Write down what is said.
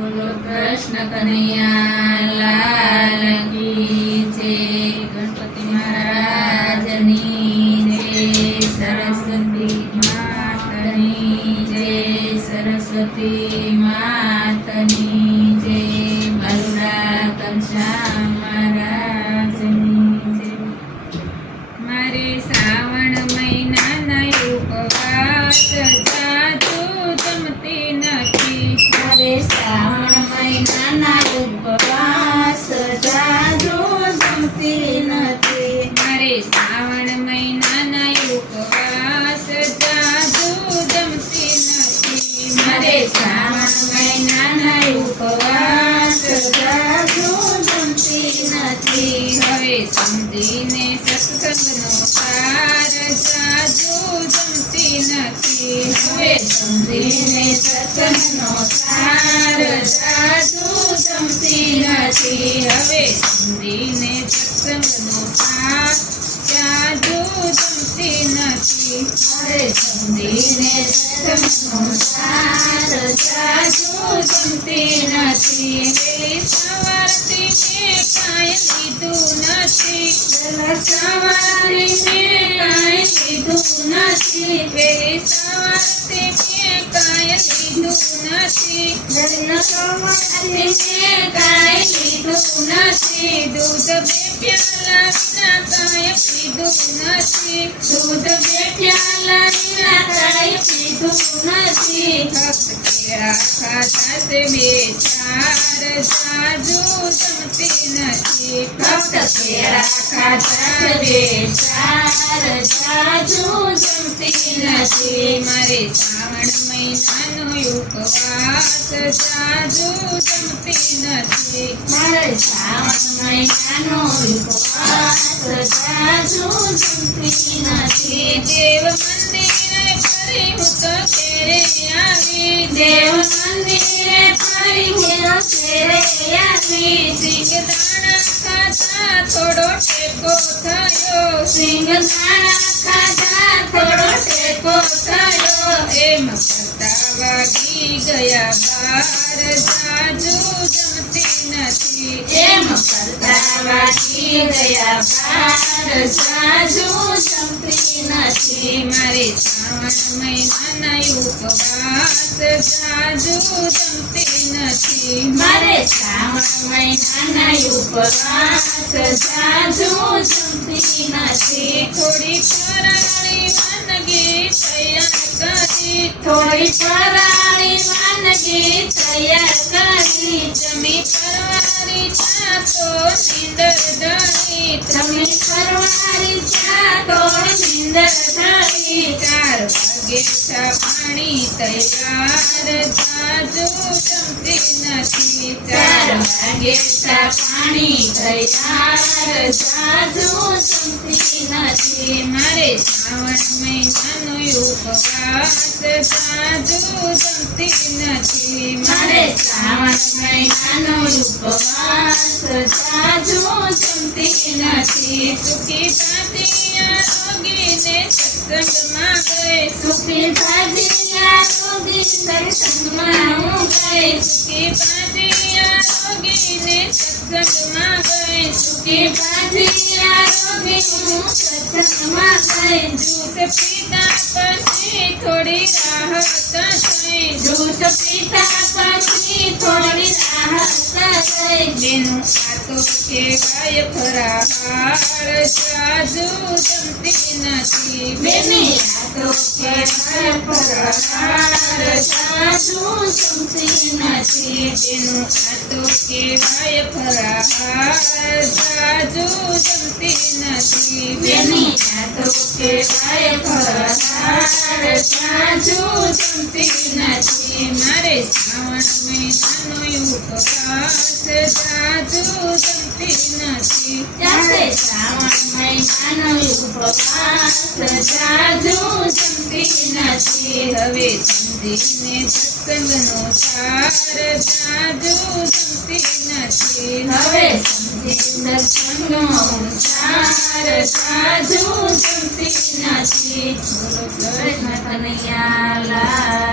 બોલો કૃષ્ણ કનૈયા, લાલ કી જય, ગણપતિ મહારાજની જય, સરસ્વતી માતની જય, સરસ્વતી માતની જય બલુડા કંસા મહારાજની જય. મારે શ્રાવણ મહિનાના ઉપવાસ જાજુ જમતી નથી. મારે શ્રાવણ જાજુ જમતી નથી મારે શ્રાવણ મહિનાના ઉપવાસ જાજુ જમતી નથી મારે શ્રાવણ મહિનાના ઉપવાસ જાજુ જમતી નથી હવે સમજીને સત્સંગનો સાર જમતી હવે સમજીને સત્સંગનો સાર સાધુ સમતી નથી હવે સમજીને સત્સંગનો સાર જાજુ જમતી નથી હવે સમજીને સત્સંગનો સાર સાધુ જમતી નથી સવારથી કાંઈ લીધું નથી સવારે કાંઈ લીધું નથી વેલી સવારથી મેં કાંઈ લીધું નથી દરિયા સવારે મેં કાંઈ લીધું નથી દૂધ બે પ્યાલા કાંઈ પીધું નથી દૂધ બે પ્યાલા કાંઈ પીધું નથી ખાધા છે બે ચાર જાજુ જમતી નથી ફક્ત જાજુ જમતી નથી મારે શ્રાવણ મહિનાનો ઉપવાસ જાજુ જમતી નથી મારે શ્રાવણ મહિનાનો નથી દેવ મંદિરે ફરી હું તેરે ફેરે આવી દાણા ખાધા થોડો ટેકો થયો સિંગદાણા ખાધા થોડો ટેકો થયો એમ. વાગી ગયા બાર જાજુ જમતી નથી. એમ કરતા વાગી ગયા બાર જાજુ જમતી નથી. મારે શ્રાવણ મહિનાના ઉપવાસ જાજુ જમતી નથી. મારે શ્રાવણ મહિનાના ઉપવાસ જાજુ જમતી થોડી પરાણી વાનગી તૈયાર કરી. જમી ચા તો નીંદર ઢળી જમી ચાર પાણી તૈયાર જાજુ જમતી નથી ચાર વાગે પાણી તૈયાર જાજુ જમતી નથી. મારે શ્રાવણ મહિનાનો ઉપવાસ જાજુ જમતી નથી. મારે શ્રાવણ મહિનાનો ઉપવાસ જાજુ જમતી નથી. સુખી ભાતિયા રોગીને સત્સંગમાં ગઈ સુખી ભાજીયા રોગી સત્સંગમાં હું ગઈ સુખી ભાતિયા રોગીને સત્સંગમાં ગઈ સુખી ભાજીયા રોગી હું સત્સંગમાં ગઈ જૂઠ પીતા પછી થોડી રાહત થઈ જૂઠ પીતા પછી થોડી રાહત થઈ બેનું આ તો કહેવાય ફરાહાર જાજુ જમતી નથી મારે શ્રાવણ મહિનાનો ઉપવાસ સાધુ જમતી નથી શ્રાવણ નથી હવે સમજીને સત્સંગનો સાર જાજુ જમતી નથી હવે દર્શનનો સાર જાજુ જમતી નથી કનૈયા.